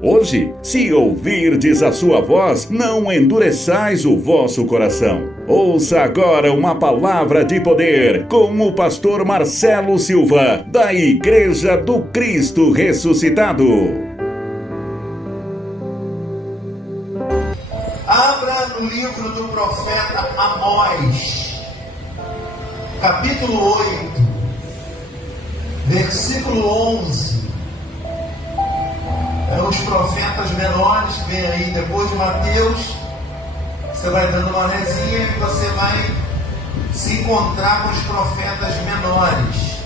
Hoje, se ouvirdes a sua voz, não endureçais o vosso coração. Ouça agora uma palavra de poder com o pastor Marcelo Silva, da Igreja do Cristo Ressuscitado. Abra no livro do profeta Amós, capítulo 8, versículo 11. Os profetas menores que vêm aí depois de Mateus. Você vai dando uma resinha e você vai se encontrar com os profetas menores.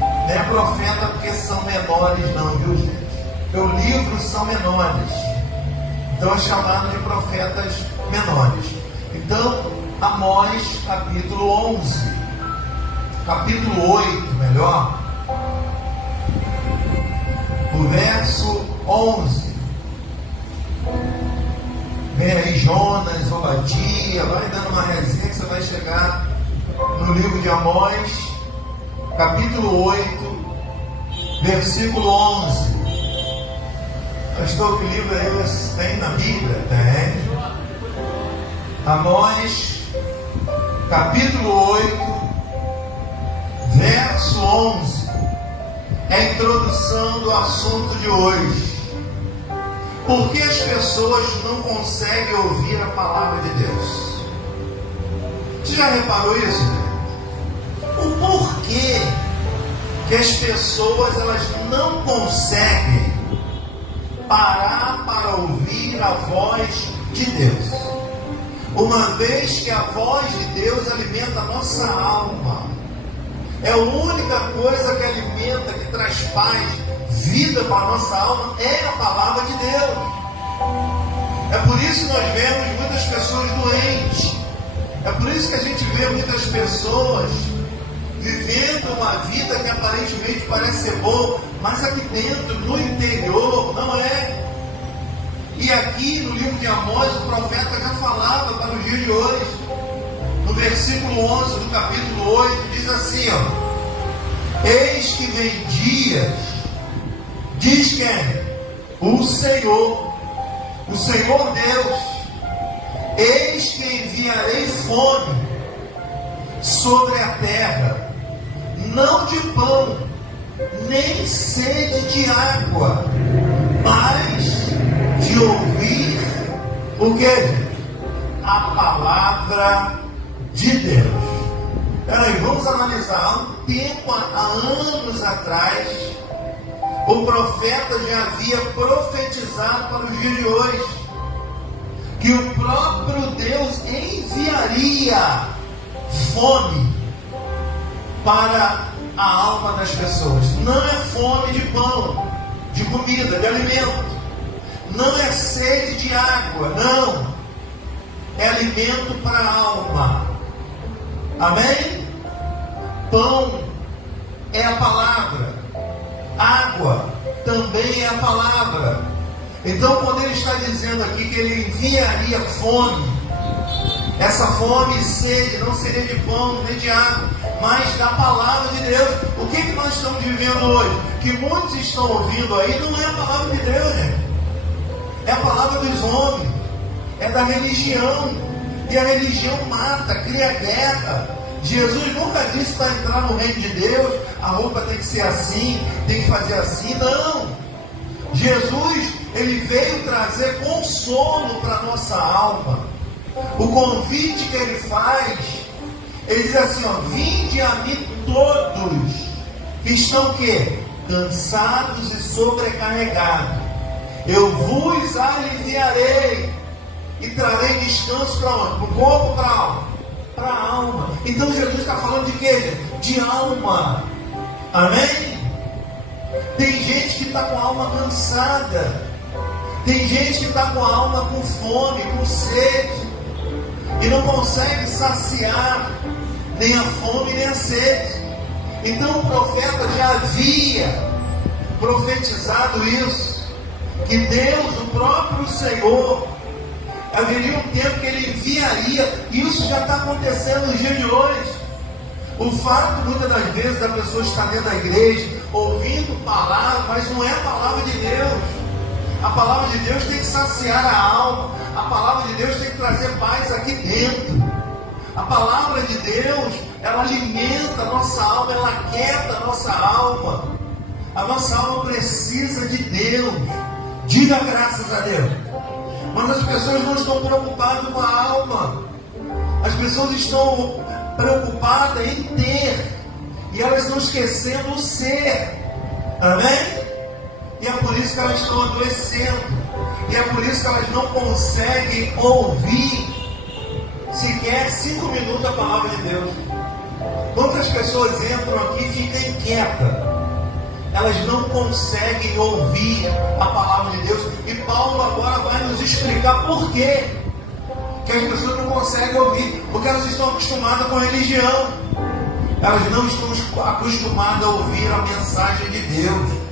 Não é profeta porque são menores não, viu gente? Os livros são menores. Então é chamado de profetas menores. Então, Amós, capítulo 11. Capítulo 8, melhor. O verso 11. Vem aí Jonas, Obadia, vai dando uma resenha que você vai chegar no livro de Amós, capítulo 8, versículo 11. Pastor, que livro é esse? Tem na Bíblia? Tem. Amós, capítulo 8, verso 11. É a introdução do assunto de hoje. Por que as pessoas não conseguem ouvir a palavra de Deus? Você já reparou isso? O porquê que as pessoas elas não conseguem parar para ouvir a voz de Deus? Uma vez que a voz de Deus alimenta a nossa alma. É a única coisa que alimenta, que traz paz, vida para a nossa alma, é a palavra de Deus. É por isso que nós vemos muitas pessoas doentes. É por isso que a gente vê muitas pessoas vivendo uma vida que aparentemente parece ser boa, mas aqui dentro, no interior, não é. E aqui no livro de Amós, o profeta já falava para os dias de hoje. No versículo 11 do capítulo 8, diz assim, ó: eis que vem dias, diz quem? O Senhor Deus, eis que enviarei fome sobre a terra, não de pão, nem sede de água, mas de ouvir o que? A palavra de Deus. Peraí, vamos analisar. Há um tempo, há anos atrás, o profeta já havia profetizado para os dias de hoje que o próprio Deus enviaria fome para a alma das pessoas. Não é fome de pão, de comida, de alimento. Não é sede de água, não. É alimento para a alma. Amém? Pão é a palavra. Água também é a palavra. Então, quando ele está dizendo aqui que ele enviaria fome, essa fome e sede não seria de pão nem de água, mas da palavra de Deus. O que nós estamos vivendo hoje? Que muitos estão ouvindo aí, não é a palavra de Deus, gente. É a palavra dos homens. É da religião. E a religião mata, cria guerra. Jesus nunca disse para entrar no reino de Deus, a roupa tem que ser assim, tem que fazer assim. Não. Jesus, ele veio trazer consolo para a nossa alma. O convite que ele faz, ele diz assim, ó: vinde a mim todos que estão o quê? Cansados e sobrecarregados. Eu vos aliviarei e trarei descanso para onde? Para o corpo ou para a alma? Para a alma. Então Jesus está falando de quê? De alma. Amém? Tem gente que está com a alma cansada. Tem gente que está com a alma com fome, com sede. E não consegue saciar nem a fome nem a sede. Então o profeta já havia profetizado isso. Que Deus, o próprio Senhor, haveria um tempo que ele enviaria. Isso já está acontecendo nos dias de hoje. O fato, muitas das vezes, da pessoa estar dentro da igreja, ouvindo palavra, mas não é a palavra de Deus. A palavra de Deus tem que saciar a alma. A palavra de Deus tem que trazer paz aqui dentro. A palavra de Deus, ela alimenta a nossa alma, ela aquieta a nossa alma. A nossa alma precisa de Deus. Diga graças a Deus. Mas as pessoas não estão preocupadas com a alma. As pessoas estão preocupadas em ter. E elas estão esquecendo o ser. Amém? E é por isso que elas estão adoecendo. E é por isso que elas não conseguem ouvir sequer 5 minutos a palavra de Deus. Quantas pessoas entram aqui e ficam inquietas? Elas não conseguem ouvir a palavra de Deus. E Paulo agora vai nos explicar por quê que as pessoas não conseguem ouvir. Porque elas estão acostumadas com a religião. Elas não estão acostumadas a ouvir a mensagem de Deus.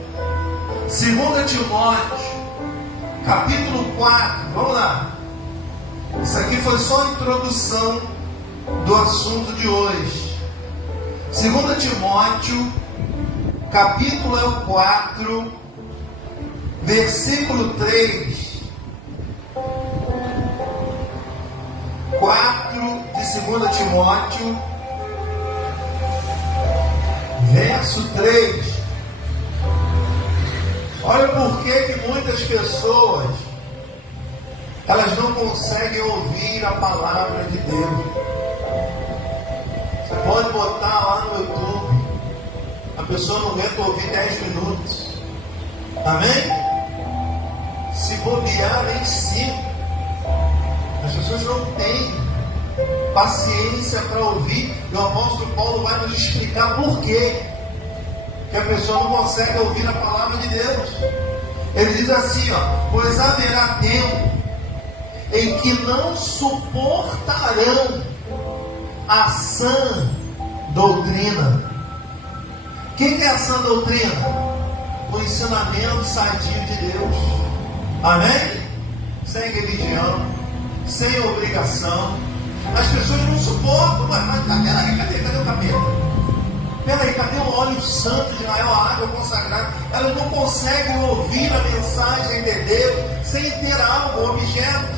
2 Timóteo, capítulo 4. Vamos lá. Isso aqui foi só a introdução do assunto de hoje. 2 Timóteo, capítulo 4, versículo 3. 4 de 2 Timóteo, verso 3. Olha por que muitas pessoas elas não conseguem ouvir a palavra de Deus. Você pode botar lá no YouTube, a pessoa não aguenta ouvir 10 minutos. Amém? Se bobear em 5. As pessoas não têm paciência para ouvir. E o apóstolo Paulo vai nos explicar por quê que a pessoa não consegue ouvir a palavra de Deus. Ele diz assim, pois haverá tempo em que não suportarão a sã doutrina. O que é a sã doutrina? O ensinamento sadio de Deus. Amém? Sem religião, sem obrigação. As pessoas não suportam. Mas cadê o capeta? Peraí, cadê o óleo santo de Israel, a água consagrada? Elas não conseguem ouvir a mensagem de Deus sem ter algo, um objeto,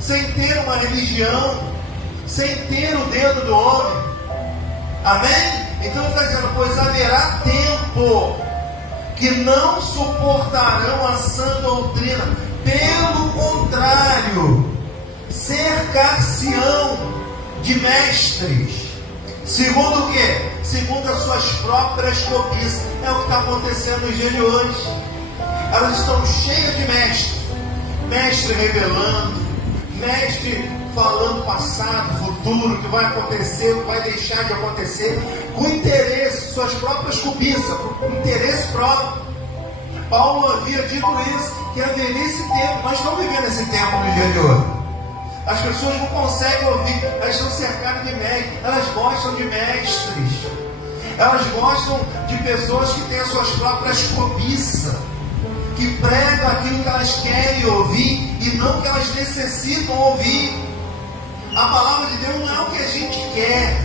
sem ter uma religião, sem ter o dedo do homem. Amém? Então ele está dizendo, pois haverá tempo que não suportarão a sã doutrina. Pelo contrário, cercar-se-ão de mestres. Segundo o quê? Segundo as suas próprias cobiças. É o que está acontecendo nos dias de hoje. Elas estão cheias de mestres. Mestre revelando, mestre falando passado, futuro, que vai acontecer, que vai deixar de acontecer, com interesse, suas próprias cobiças, com interesse próprio. Paulo havia dito isso, que haveria esse tempo. Nós estamos vivendo esse tempo no dia de hoje. As pessoas não conseguem ouvir, elas estão cercadas de mestres, elas gostam de mestres, elas gostam de pessoas que têm as suas próprias cobiças, que pregam aquilo que elas querem ouvir e não que elas necessitam ouvir. A palavra de Deus não é o que a gente quer,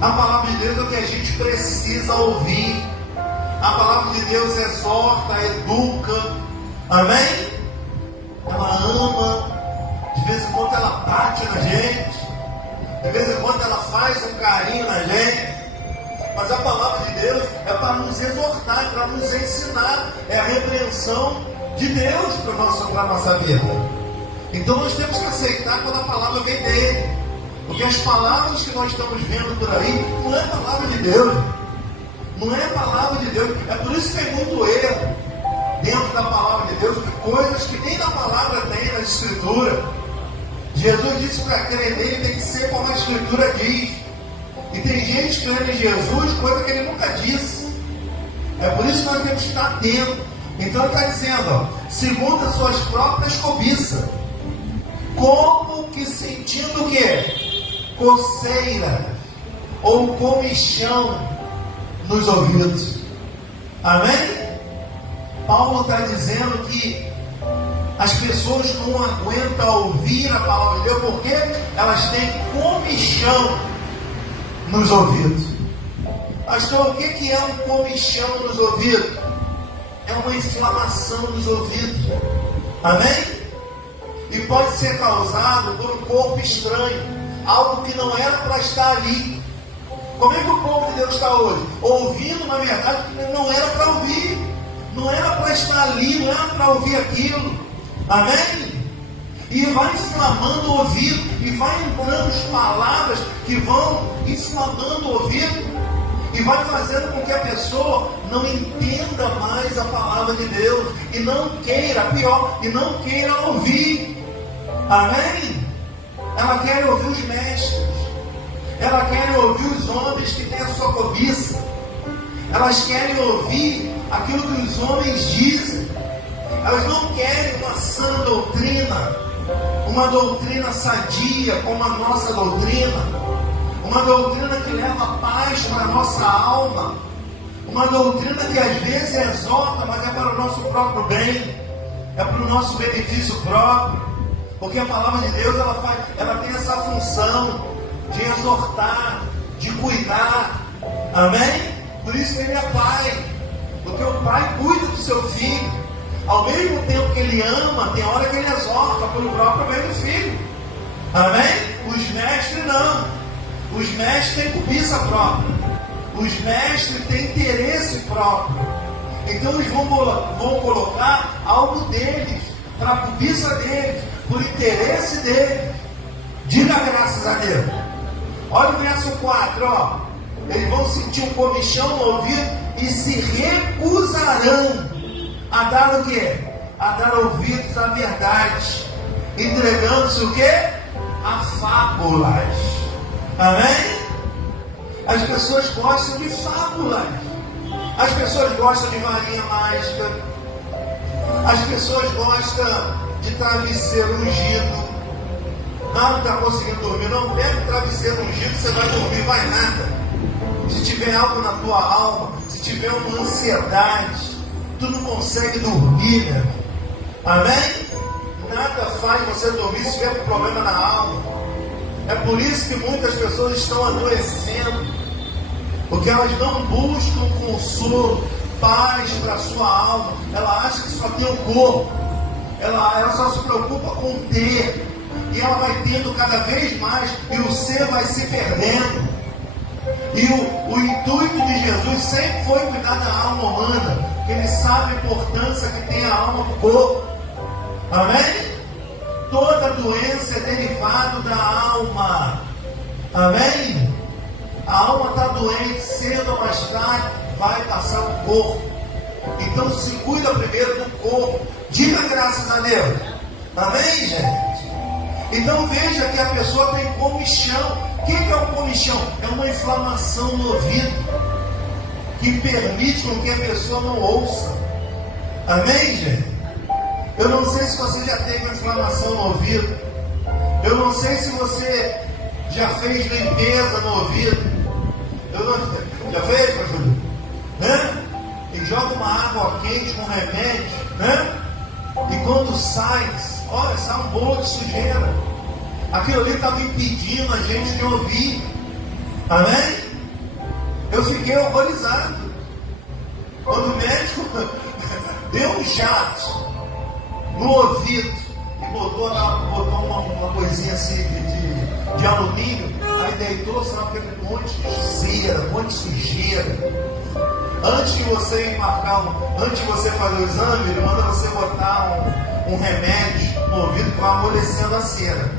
a palavra de Deus é o que a gente precisa ouvir. A palavra de Deus exorta, educa, amém? Ela ama. De vez em quando ela bate na gente, de vez em quando ela faz um carinho na gente, mas a palavra de Deus é para nos exortar, é para nos ensinar, é a repreensão de Deus para a nossa vida. Então nós temos que aceitar quando a palavra vem dele, porque as palavras que nós estamos vendo por aí não é palavra de Deus, não é palavra de Deus. É por isso que tem muito erro dentro da palavra de Deus, coisas que nem na palavra tem na Escritura. Jesus disse que para crer nele tem que ser como a Escritura diz. E tem gente que crê em Jesus, coisa que ele nunca disse. É por isso que nós temos que estar atentos. Então ele está dizendo, segundo as suas próprias cobiças, como que sentindo o quê? Coceira ou comichão nos ouvidos. Amém? Paulo está dizendo que as pessoas não aguentam ouvir a palavra de Deus porque elas têm comichão nos ouvidos. Pastor, o que é um comichão nos ouvidos? é uma inflamação nos ouvidos. Amém? E pode ser causado por um corpo estranho, algo que não era para estar ali. Como é que o povo de Deus está hoje? Ouvindo uma verdade que não era para ouvir, não era para estar ali, não era para ouvir aquilo. Amém? E vai inflamando o ouvido, e vai entrando palavras que vão inflamando o ouvido, e vai fazendo com que a pessoa não entenda mais a palavra de Deus, e não queira, pior, e não queira ouvir. Amém? Ela quer ouvir os mestres, ela quer ouvir os homens que têm a sua cobiça, elas querem ouvir aquilo que os homens dizem, elas não querem uma sã doutrina, uma doutrina sadia como a nossa doutrina, uma doutrina que leva paz para a nossa alma, uma doutrina que às vezes exorta, mas é para o nosso próprio bem, é para o nosso benefício próprio, porque a palavra de Deus ela tem essa função de exortar, de cuidar. Amém? Por isso que ele é pai, porque o pai cuida do seu filho. Ao mesmo tempo que ele ama, tem hora que ele exorta pelo próprio bem do filho. Amém? Os mestres não. Os mestres têm cobiça própria. Os mestres têm interesse próprio. Então eles vão colocar algo deles, para a cobiça deles, por interesse deles. Diga graças a Deus. Olha o verso 4, ó. Eles vão sentir um comichão no ouvido e se recusarão a dar o quê? A dar ouvidos à verdade, entregando-se o quê? A fábulas. Amém? As pessoas gostam de fábulas. As pessoas gostam de varinha mágica. As pessoas gostam de travesseiro ungido. Não está conseguindo dormir, não pega o travesseiro ungido, você vai dormir, vai nada. Se tiver algo na tua alma, se tiver uma ansiedade, tu não consegue dormir, né? Amém? Nada faz você dormir se tiver um problema na alma. É por isso que muitas pessoas estão adoecendo, porque elas não buscam consolo, paz para a sua alma. Ela acha que só tem o corpo, ela só se preocupa com ter, e ela vai tendo cada vez mais, e o ser vai se perdendo. E o intuito de Jesus sempre foi cuidar da alma humana, porque ele sabe a importância que tem a alma do corpo. Amém? Toda doença é derivada da alma. Amém? A alma está doente, cedo ou mais tarde vai passar para o corpo. Então se cuida primeiro do corpo. Diga graças a Deus. Amém, gente? Então veja que a pessoa tem comichão. O que é um comichão? É uma inflamação no ouvido, que permite com que a pessoa não ouça. Amém, gente? Eu não sei se você já teve uma inflamação no ouvido. Eu não sei se você já fez limpeza no ouvido. Já fez, pastor? Né? E joga uma água quente com remédio, né? E quando sai, olha, sai um bolo de sujeira. Aquilo ali estava impedindo a gente de ouvir. Amém? Eu fiquei horrorizado. Quando o médico deu um jato no ouvido e botou uma coisinha assim de alumínio, aí deitou, sabe, aquele monte de cera, um monte de sujeira. Antes de você antes de você fazer o exame, ele manda você botar um remédio no ouvido que vai amolecendo a cera.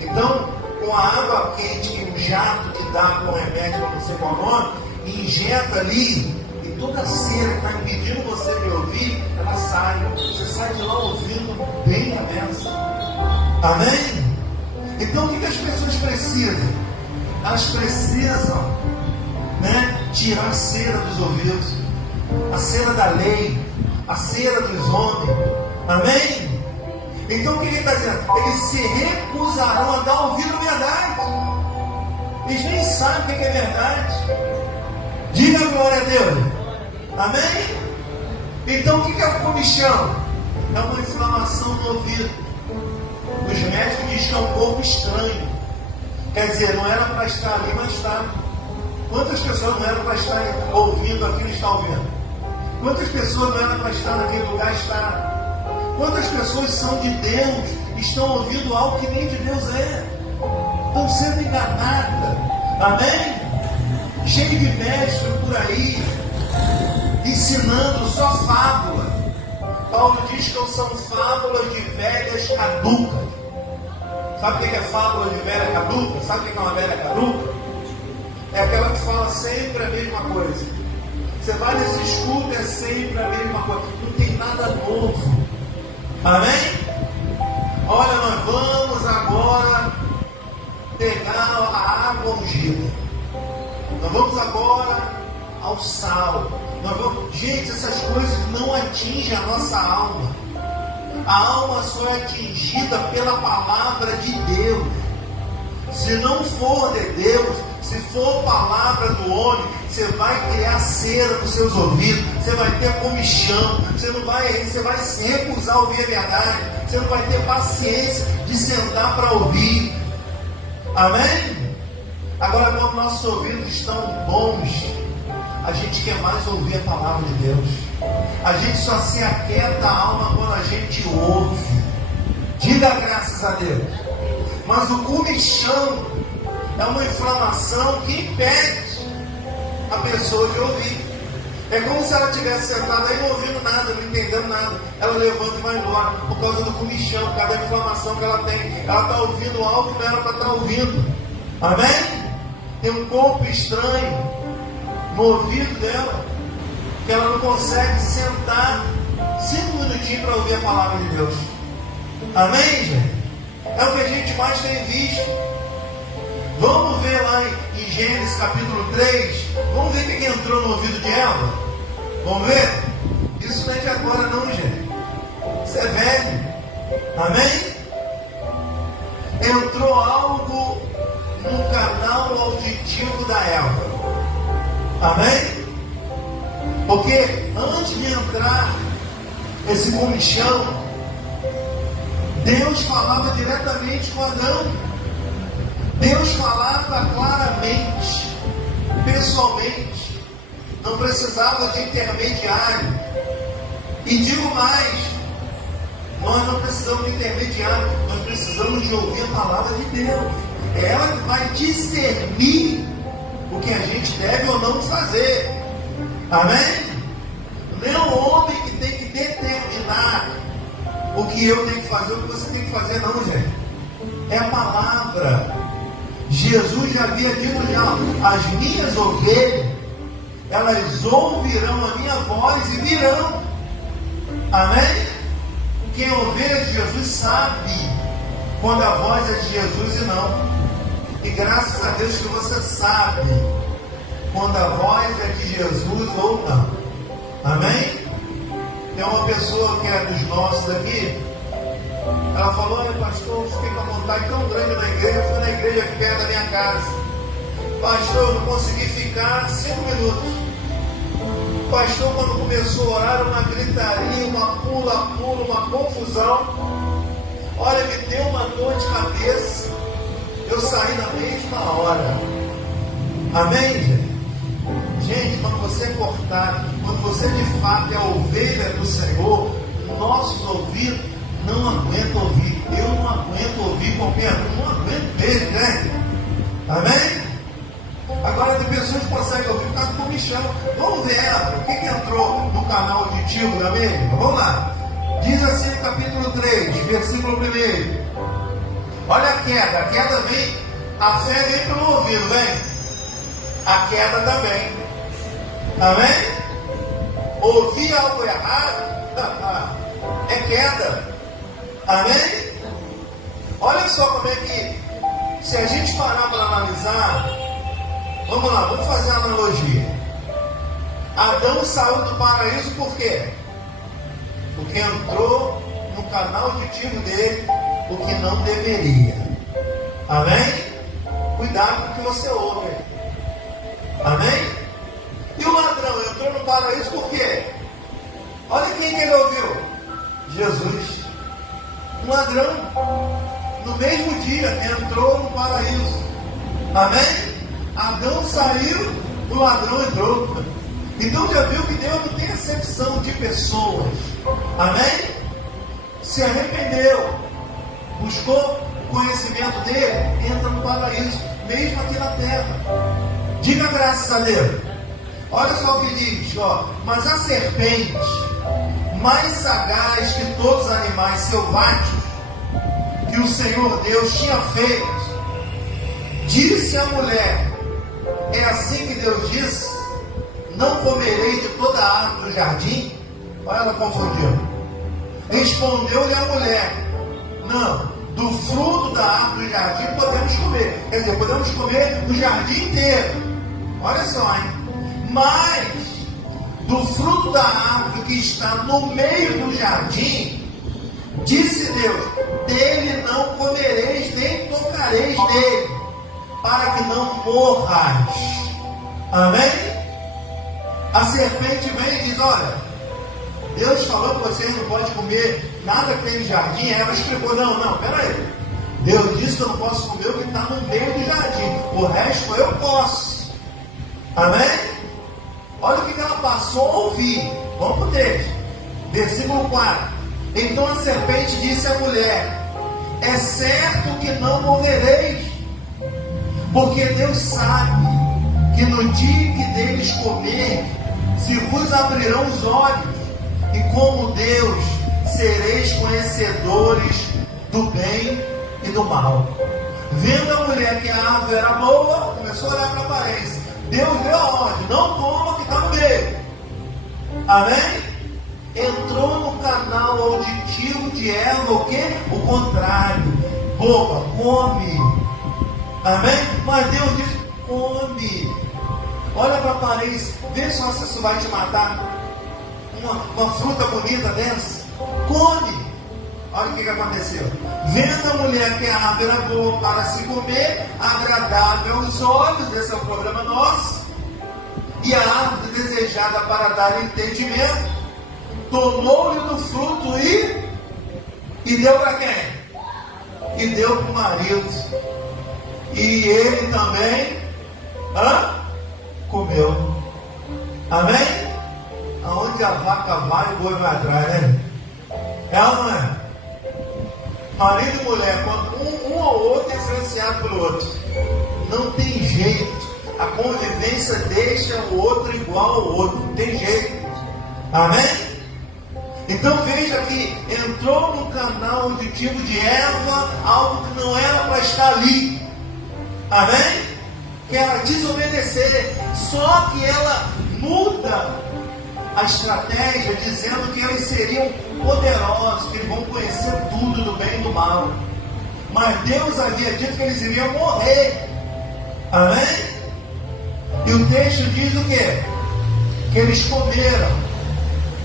Então, com a água quente e o jato que dá com o remédio para você com a mão, injeta ali, e toda a cera que está impedindo você de ouvir, ela sai. Você sai de lá ouvindo bem a benção. Amém? Então, o que as pessoas precisam? Elas precisam, né, tirar a cera dos ouvidos, a cera da lei, a cera dos homens. Amém? Então o que ele está dizendo? Eles se recusarão a dar ouvido à verdade. Eles nem sabem o que é verdade. Diga glória a Deus. Amém? Então o que é o comichão? É uma inflamação no ouvido. Os médicos dizem que é um corpo estranho. Quer dizer, não era para estar ali, mas está. Quantas pessoas não eram para estar ouvindo aquilo que está ouvindo? Quantas pessoas não eram para estar naquele lugar, está? Quantas pessoas são de Deus, estão ouvindo algo que nem de Deus é? Estão sendo enganadas. Amém? Cheio de mestre por aí, ensinando só fábula. Paulo diz que são fábulas de velhas caducas. Sabe o que é fábula de velha caduca? Sabe o que é uma velha caduca? É aquela que fala sempre a mesma coisa. Você vai nesse escudo, é sempre a mesma coisa. Não tem nada novo. Amém? Olha, nós vamos agora pegar a água ungida. Nós vamos agora ao sal. Gente, essas coisas não atingem a nossa alma. A alma só é atingida pela palavra de Deus. Se não for de Deus, se for palavra do homem, você vai criar cera nos seus ouvidos, você vai ter comichão, você vai se recusar a ouvir a verdade, você não vai ter paciência de sentar para ouvir. Amém? Agora, quando nossos ouvidos estão bons, a gente quer mais ouvir a palavra de Deus. A gente só se aquieta a alma quando a gente ouve. Diga graças a Deus. Mas o comichão é uma inflamação que impede a pessoa de ouvir. É como se ela estivesse sentada aí não ouvindo nada, não entendendo nada. Ela levanta e vai embora por causa do comichão, por causa da inflamação que ela tem. Ela está ouvindo algo que não era para estar ouvindo. Amém? Tem um corpo estranho no ouvido dela, que ela não consegue sentar 5 minutinhos para ouvir a palavra de Deus. Amém, gente? É o que a gente mais tem visto. Vamos ver lá em Gênesis capítulo 3. Vamos ver o que entrou no ouvido de Eva. Vamos ver? Isso não é de agora não, gente. Isso é velho. Amém? Entrou algo no canal auditivo da Eva. Amém? Porque antes de entrar esse comichão, Deus falava diretamente com Adão. Deus falava claramente, pessoalmente. Não precisava de intermediário. E digo mais, nós não precisamos de intermediário, nós precisamos de ouvir a palavra de Deus. É ela que vai discernir o que a gente deve ou não fazer. Amém? Não é o homem que tem que determinar o que eu tenho que fazer, o que você tem que fazer, não, gente. É a palavra. Jesus já havia dito as minhas ovelhas, elas ouvirão a minha voz e virão. Amém? Quem é ovelha de Jesus sabe quando a voz é de Jesus e não. E graças a Deus que você sabe quando a voz é de Jesus ou não. Amém? Tem uma pessoa que é dos nossos aqui. Ela falou: olha, pastor, eu fiquei com a vontade tão grande na igreja. Eu fui na igreja aqui perto da minha casa. Pastor, eu não consegui ficar 5 minutos. Pastor, quando começou a orar, uma gritaria, uma pula-pula, uma confusão. Olha, me deu uma dor de cabeça. Eu saí na mesma hora. Amém, gente? Gente, quando você é cortado, quando você de fato é ovelha do Senhor, nossos ouvidos não aguentam ouvir. Eu não aguento ouvir qualquer um, não aguento mesmo, né? Amém? Agora tem pessoas que conseguem ouvir por causa do comichão. Vamos ver ela, o que entrou no canal auditivo da mesma? Vamos lá. Diz assim no capítulo 3, versículo 1. Olha a queda vem, a fé vem pelo ouvido, vem. A queda também. Amém? Ouvir algo errado é queda. Amém? Olha só como é que, se a gente parar para analisar, vamos lá, vamos fazer uma analogia. Adão saiu do paraíso por quê? Porque entrou no canal auditivo dele o que não deveria. Amém? Cuidado com o que você ouve. Amém? E o ladrão entrou no paraíso por quê? Olha quem que ele ouviu: Jesus. Um ladrão, no mesmo dia, entrou no paraíso. Amém? Adão saiu, o ladrão entrou. Então já viu que Deus não tem acepção de pessoas. Amém? Se arrependeu, buscou o conhecimento dele, entra no paraíso, mesmo aqui na terra. Diga graças a Deus. Olha só o que diz, ó. Mas a serpente, mais sagaz que todos os animais selváticos que o Senhor Deus tinha feito, disse à mulher: é assim que Deus disse: não comerei de toda a árvore do jardim? Olha, ela confundiu. Respondeu-lhe a mulher: não, do fruto da árvore do jardim podemos comer. Quer dizer, podemos comer do jardim inteiro. Olha só, hein? Mas do fruto da árvore que está no meio do jardim, disse Deus: dele não comereis nem tocareis dele, para que não morrais. Amém? A serpente vem e diz: olha, Deus falou que vocês não podem comer nada que tem no jardim. Ela explicou: não, peraí. Deus disse que eu não posso comer o que está no meio do jardim, o resto eu posso. Amém? Olha o que ela passou a ouvir. Vamos para o texto. Versículo 4. Então a serpente disse à mulher: é certo que não morrereis, porque Deus sabe que no dia que deles comer, se vos abrirão os olhos, e como Deus sereis conhecedores do bem e do mal. Vendo a mulher que a árvore era boa, começou a olhar para a aparência. Deus viu aonde? Não coma o que está no meio. Amém? Entrou no canal auditivo de Eva o quê? O contrário. Boba, come. Amém? Mas Deus diz: come. Olha para a aparência. Vê só se isso vai te matar. Uma fruta bonita dessa. Come. Olha o que aconteceu. Vendo a mulher que a árvore era boa para se comer, agradável aos olhos, esse é o problema nosso, e a árvore desejada para dar entendimento, tomou-lhe do fruto e deu para quem? E deu para o marido. E ele também comeu. Amém? Aonde a vaca vai, o boi vai atrás, né? É ou não é? Marido e mulher, quando um ou outro é influenciado pelo outro, não tem jeito. A convivência deixa o outro igual ao outro, não tem jeito. Amém? Então veja que entrou no canal auditivo de Eva algo que não era para estar ali. Amém? Que era desobedecer. Só que ela muda a estratégia, dizendo que eles seriam poderosos, que eles vão conhecer tudo do bem e do mal. Mas Deus havia dito que eles iriam morrer. Amém? E o texto diz o quê? Que eles comeram.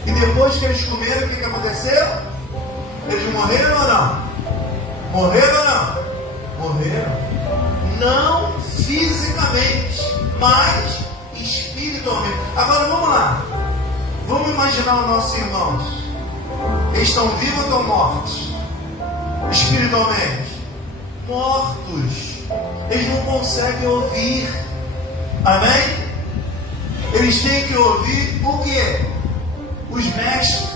E depois que eles comeram, o que aconteceu? Eles morreram ou não? Morreram ou não? Morreram. Não fisicamente, mas espiritualmente. Agora vamos lá. Vamos imaginar os nossos irmãos. Eles estão vivos ou estão mortos? Espiritualmente. Mortos. Eles não conseguem ouvir. Amém? Eles têm que ouvir o quê? Os mestres.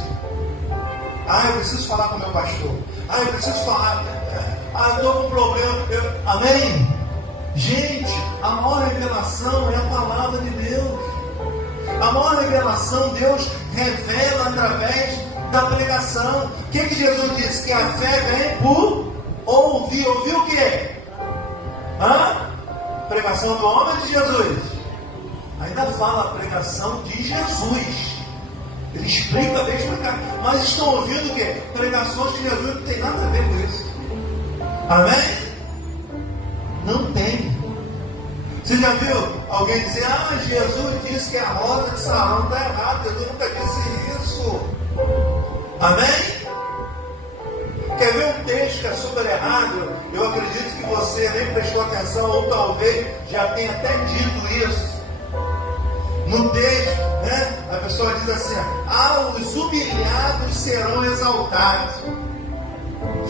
Eu preciso falar com o meu pastor. Eu preciso falar. Eu estou com um problema. Amém? Gente, a maior revelação é a palavra de Deus. A maior revelação Deus revela através da pregação. O que Jesus disse? Que a fé vem por ouvir. Ouvir o quê? Pregação do homem de Jesus. Ainda fala a pregação de Jesus. Ele explica bem explicar. Mas estão ouvindo o quê? Pregações que Jesus não tem nada a ver com isso. Amém? Não tem. Você já viu alguém dizer: Jesus disse que a rosa de Sarão está errada? Jesus nunca disse isso. Amém? Quer ver um texto que é super errado? Eu acredito que você nem prestou atenção, ou talvez já tenha até dito isso. No texto, né, a pessoa diz assim: os humilhados serão exaltados.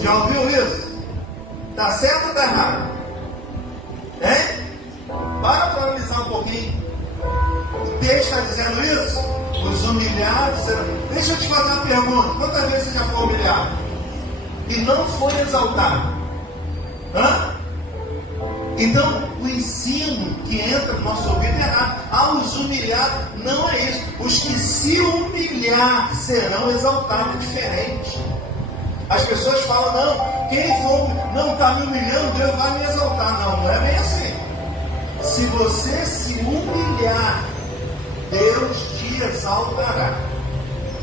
Já ouviu isso? Está certo ou está errado? Hein? Para analisar um pouquinho. texto está dizendo isso? Os humilhados serão... Deixa eu te fazer uma pergunta. Quantas vezes você já foi humilhado? E não foi exaltado? Hã? Então, o ensino que entra no nosso ouvido é errado. Os humilhados, não é isso. Os que se humilhar serão exaltados. É diferente. As pessoas falam, não, quem for, não está me humilhando, Deus vai me exaltar. Não é bem assim. Se você se humilhar, Deus te exaltará.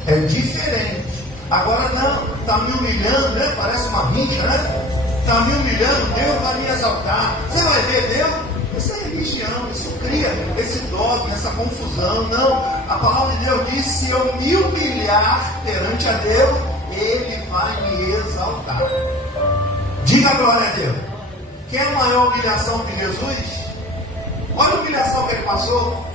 É diferente. Agora não, está me humilhando, né? Parece uma rixa, né? Está me humilhando, Deus vai me exaltar. Você vai ver Deus? Isso é religião, isso cria esse dogma, essa confusão. Não, a palavra de Deus diz, se eu me humilhar perante a Deus, Ele vai me exaltar. Diga a glória a Deus. Quer a maior humilhação que Jesus? Olha a humilhação que Ele passou.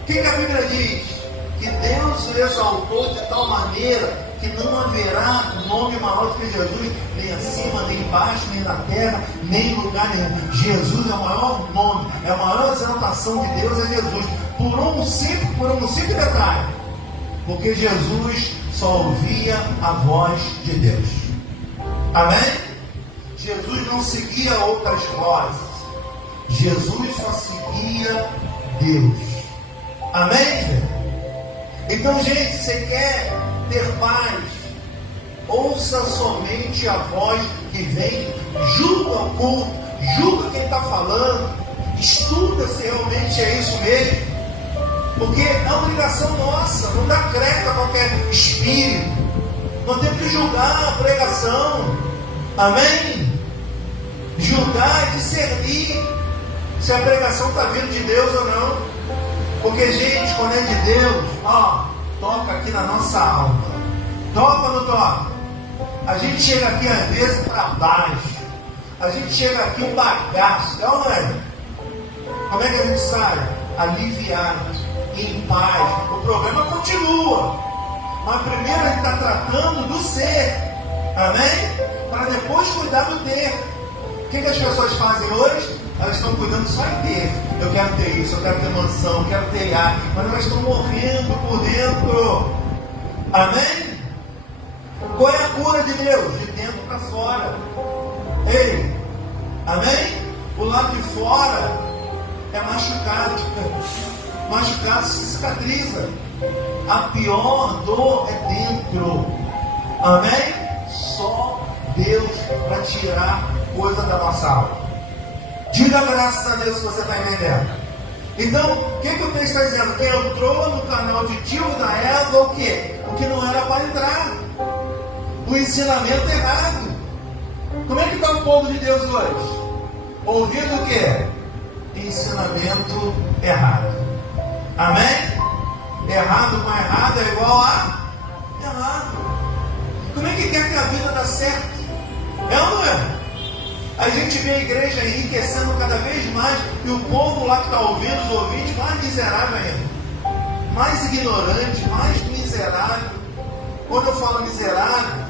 O que a Bíblia diz? Que Deus o exaltou de tal maneira que não haverá nome maior do que Jesus, nem acima, nem embaixo, nem na terra, nem em lugar nenhum. Jesus é o maior nome, é a maior exaltação de Deus, é Jesus. Por um simples detalhe, porque Jesus só ouvia a voz de Deus. Amém? Jesus não seguia outras vozes. Jesus só seguia Deus. Amém? Então, gente, você quer ter paz? Ouça somente a voz que vem, julga o culto, julga quem está falando, estuda se realmente é isso mesmo, porque é uma obrigação nossa, não dá crédito a qualquer espírito, nós temos que julgar a pregação, amém? Julgar e discernir se a pregação está vindo de Deus ou não, porque, gente, quando é de Deus, toca aqui na nossa alma. Toca ou não toca? A gente chega aqui às vezes para baixo. A gente chega aqui um bagaço. É ou não é? Como é que a gente sai? Aliviado, em paz. O problema continua. Mas primeiro a gente está tratando do ser. Amém? Para depois cuidar do ter. O que as pessoas fazem hoje? Elas estão cuidando só em ter. Eu quero ter isso, eu quero ter mansão, eu quero ter ar. Mas elas estão morrendo por dentro. Amém? Qual é a cura de Deus? De dentro para fora. Ei, amém? O lado de fora é machucado. Machucado se cicatriza. A pior dor é dentro. Amém? Só Deus para tirar coisa da nossa alma. Diga graças a Deus se você está entendendo. Então, o que o texto está dizendo? Que entrou no canal de Tio da Eva, o quê? O que não era para entrar. O ensinamento errado. Como é que está o povo de Deus hoje? Ouvindo o quê? Ensinamento errado. Amém? Errado com errado é igual a errado. Como é que quer que a vida dê certo? É ou não é? A gente vê a igreja enriquecendo cada vez mais e o povo lá que está ouvindo, os ouvintes, mais miserável ainda. Mais ignorante, mais miserável. Quando eu falo miserável,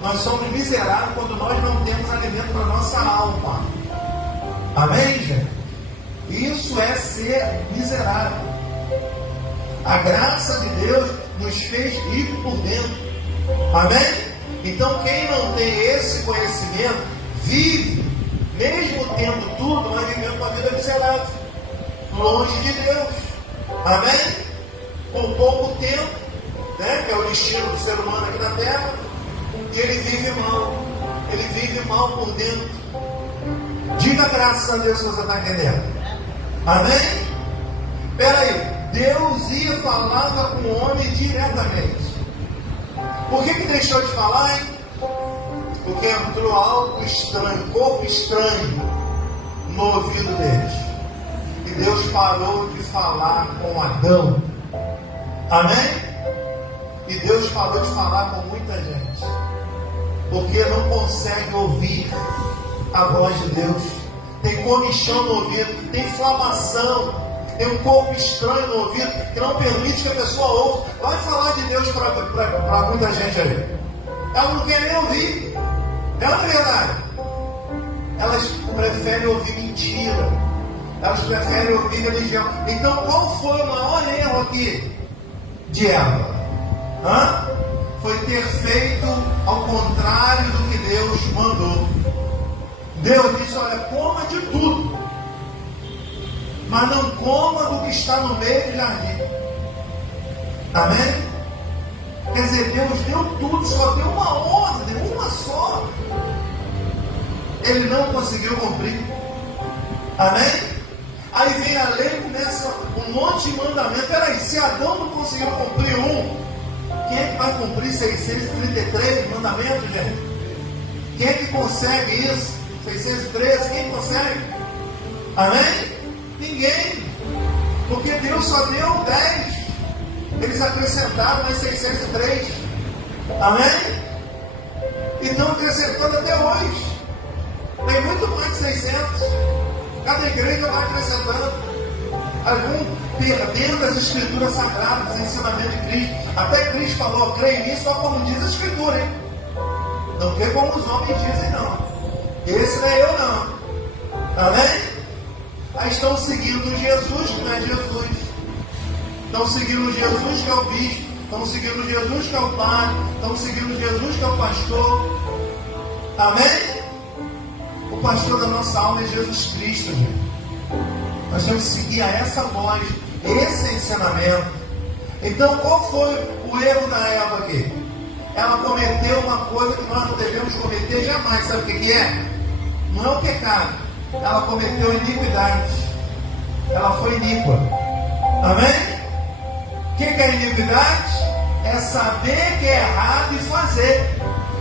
nós somos miseráveis quando nós não temos alimento para a nossa alma. Amém, gente? Isso é ser miserável. A graça de Deus nos fez ricos por dentro. Amém? Então quem não tem esse conhecimento, vive, mesmo tendo tudo, mas vivendo uma vida miserável, longe de Deus. Amém? Com pouco tempo, né, que é o destino do ser humano aqui na terra, e ele vive mal. Ele vive mal por dentro. Diga graças a Deus se você está entendendo. Amém? Espera aí. Deus ia falar com o homem diretamente. Por que deixou de falar, hein? Porque entrou algo estranho, corpo estranho no ouvido deles. E Deus parou de falar com Adão. Amém? E Deus parou de falar com muita gente. Porque não consegue ouvir a voz de Deus. Tem comichão no ouvido, tem inflamação, tem um corpo estranho no ouvido que não permite que a pessoa ouça. Vai falar de Deus para muita gente aí. Ela não quer nem ouvir. É uma verdade. Elas preferem ouvir mentira. Elas preferem ouvir religião. Então, qual foi o maior erro aqui de Eva? Foi ter feito ao contrário do que Deus mandou. Deus disse: olha, coma de tudo, mas não coma do que está no meio do jardim. Amém? Quer dizer, Deus deu tudo, só deu uma ordem, uma só. Ele não conseguiu cumprir. Amém? Aí vem a lei e começa um monte de mandamento. Peraí, se Adão não conseguiu cumprir quem é que vai cumprir 633 mandamentos, gente? Quem é que consegue isso? 613, quem consegue? Amém? Ninguém. Porque Deus só deu 10. Eles acrescentaram mais 603. Amém? Então acrescentando até hoje. Tem muito mais de 600. Cada igreja vai acrescentando. Algum perdendo as escrituras sagradas, os ensinamentos de Cristo. Até Cristo falou: creio nisso só como diz a escritura, hein? Não crê como os homens dizem, não. Esse não é eu, não. Amém? Aí estão seguindo Jesus, que não é Jesus. Estão seguindo Jesus, que é o bispo. Estão seguindo Jesus, que é o padre. Estão seguindo Jesus, que é o pastor. Amém? O pastor da nossa alma é Jesus Cristo, gente. Nós temos que seguir a essa voz, esse ensinamento. Então, qual foi o erro da Eva aqui? Ela cometeu uma coisa que nós não devemos cometer jamais. Sabe o que é? Não é o pecado. Ela cometeu iniquidade. Ela foi iníqua. Amém? O que é iniquidade? É saber que é errado e fazer.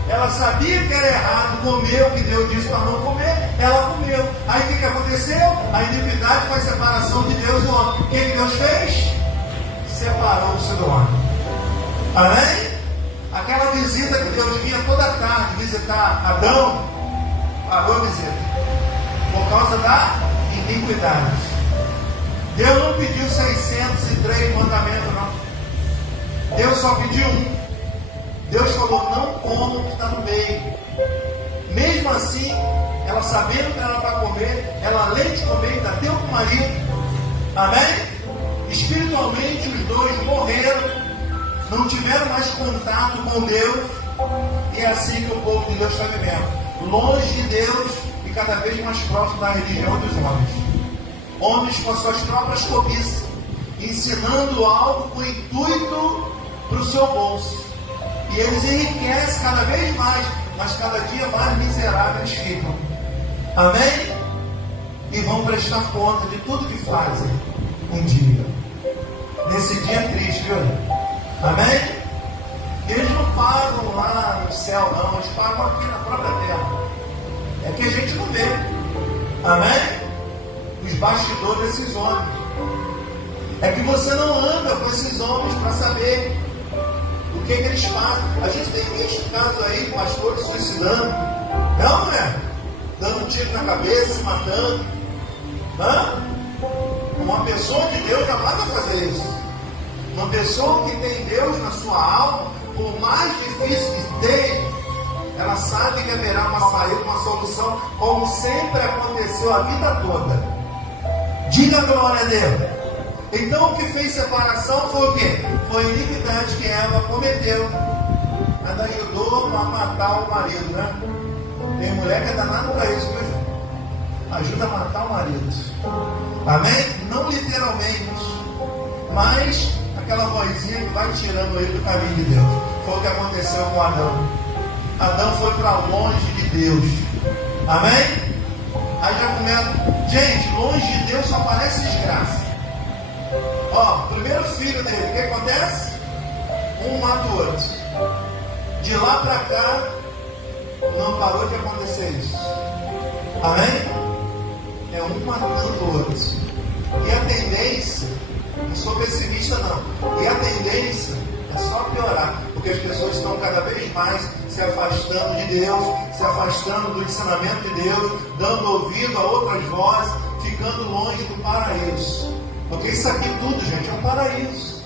Ela sabia que era errado comer o que Deus disse para não comer, ela comeu. Aí o que aconteceu? A iniquidade foi a separação de Deus do homem. O que Deus fez? Separou-se do homem. Amém? Aquela visita que Deus vinha toda tarde visitar Adão, parou a visita. Por causa da iniquidade. Deus não pediu 603 mandamentos, não. Deus só pediu um. Deus falou: não coma o que está no meio. Mesmo assim, ela sabendo que era para comer, ela além de comer ainda deu para o marido. Amém? Espiritualmente os dois morreram, não tiveram mais contato com Deus. E é assim que o povo de Deus está vivendo, longe de Deus e cada vez mais próximo da religião dos homens. Homens com as suas próprias cobiças, ensinando algo com intuito para o seu bolso. E eles enriquecem cada vez mais, mas cada dia mais miseráveis ficam. Amém? E vão prestar conta de tudo que fazem um dia. Nesse dia triste, viu? Amém? Eles não pagam lá no céu, não. Eles pagam aqui na própria terra. É que a gente não vê. Amém? Os bastidores desses homens. É que você não anda com esses homens para saber o que eles fazem. A gente tem visto casos aí, pastores suicidando. Não é? Dando um tiro na cabeça, se matando. Uma pessoa de Deus jamais vai fazer isso. Uma pessoa que tem Deus na sua alma, por mais difícil que tenha, ela sabe que haverá uma saída, uma solução, como sempre aconteceu a vida toda. Diga glória a Deus. Então o que fez separação foi o quê? Foi a iniquidade que Eva cometeu. Ela ajudou a matar o marido, né? Tem mulher que é danada para isso, viu? Ajuda a matar o marido. Amém? Não literalmente, mas aquela vozinha que vai tirando ele do caminho de Deus. Foi o que aconteceu com Adão. Adão foi para longe de Deus. Amém? Aí já começa. Gente, longe de Deus só parece desgraça. Ó, primeiro filho dele, o que acontece? Um mata o outro. De lá para cá, não parou de acontecer isso. Amém? É um matando o outro. E a tendência, não sou pessimista não, e a tendência é só piorar, porque as pessoas estão cada vez mais se afastando de Deus, se afastando do ensinamento de Deus, dando ouvido a outras vozes, ficando longe do paraíso. Porque isso aqui tudo, gente, é um paraíso.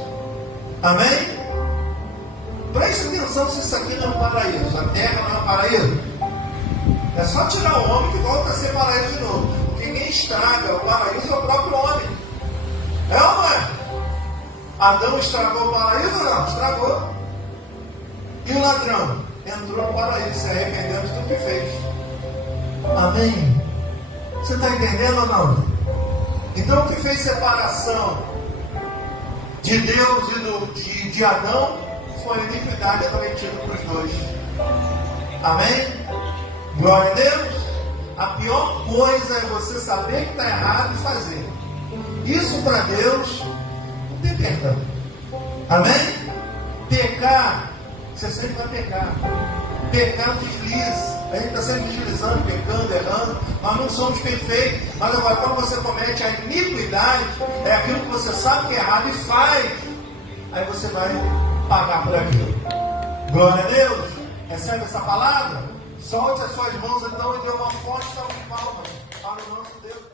Amém? Preste atenção se isso aqui não é um paraíso. A terra não é um paraíso. É só tirar o homem que volta a ser paraíso de novo. Porque quem estraga o paraíso é o próprio homem. É ou não é? Adão estragou o paraíso ou não? Estragou. E o ladrão entrou no paraíso, se arrependendo de tudo que fez. Amém? Você está entendendo ou não? Então o que fez separação de Deus e de Adão foi a iniquidade cometida para os dois. Amém? Glória a Deus. A pior coisa é você saber que está errado e fazer. Isso para Deus não tem perdão. Amém? Pecar, você sempre vai pecar. Pecar desliza. A gente está sempre deslizando, pecando, errando. Nós não somos perfeitos. Mas agora, quando você comete a iniquidade, é aquilo que você sabe que é errado e faz. Aí você vai pagar por aquilo. Glória a Deus. Recebe essa palavra? Solte as suas mãos então e dê uma forte salva de palmas para o nosso Deus.